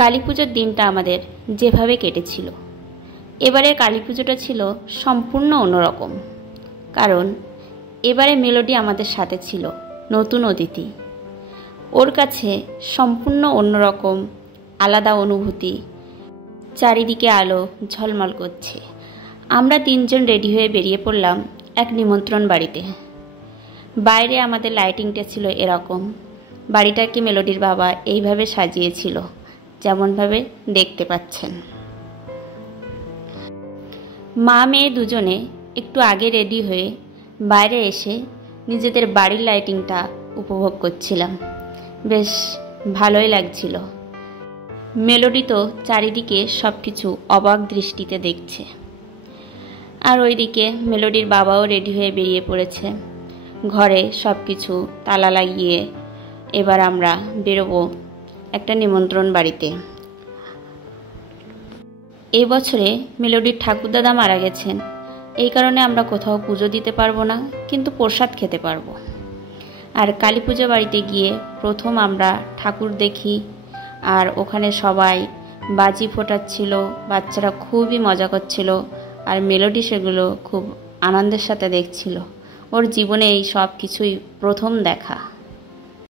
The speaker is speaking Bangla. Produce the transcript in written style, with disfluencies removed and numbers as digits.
কালী পুজোর দিনটা আমাদের যেভাবে কেটেছিল, এবারে কালী পুজোটা ছিল সম্পূর্ণ অন্যরকম। কারণ এবারে মেলোডি আমাদের সাথে ছিল, নতুন অতিথি। ওর কাছে সম্পূর্ণ অন্যরকম আলাদা অনুভূতি। চারিদিকে আলো ঝলমল করছে। আমরা তিনজন রেডি হয়ে বেরিয়ে পড়লাম এক নিমন্ত্রণ বাড়িতে। বাইরে আমাদের লাইটিংটা ছিল এরকম। বাড়িটাকে মেলোডির বাবা এইভাবে সাজিয়েছিল, যেমনভাবে দেখতে পাচ্ছেন। মা মেয়ে দুজনে একটু আগে রেডি হয়ে বাইরে এসে নিজেদের বাড়ির লাইটিংটা উপভোগ করছিলাম। বেশ ভালোই লাগছিল। মেলোডি তো চারিদিকে সব কিছু অবাক দৃষ্টিতে দেখছে। আর ওইদিকে মেলোডির বাবাও রেডি হয়ে বেরিয়ে পড়েছে। ঘরে সব কিছু তালা লাগিয়ে এবার আমরা বেরোবো একটা নিমন্ত্রণ বাড়িতে। এই বছরে মেলোডির ঠাকুরদাদা মারা গেছেন, এই কারণে আমরা কোথাও পুজো দিতে পারবো না, কিন্তু প্রসাদ খেতে পারবো। আর কালী পুজো বাড়িতে গিয়ে প্রথম আমরা ঠাকুর দেখি, আর ওখানে সবাই বাজি ফোটাচ্ছিল, বাচ্চারা খুবই মজা করছিল, আর মেলোডি সেগুলো খুব আনন্দের সাথে দেখছিল। ওর জীবনে এই সব কিছুই প্রথম দেখা।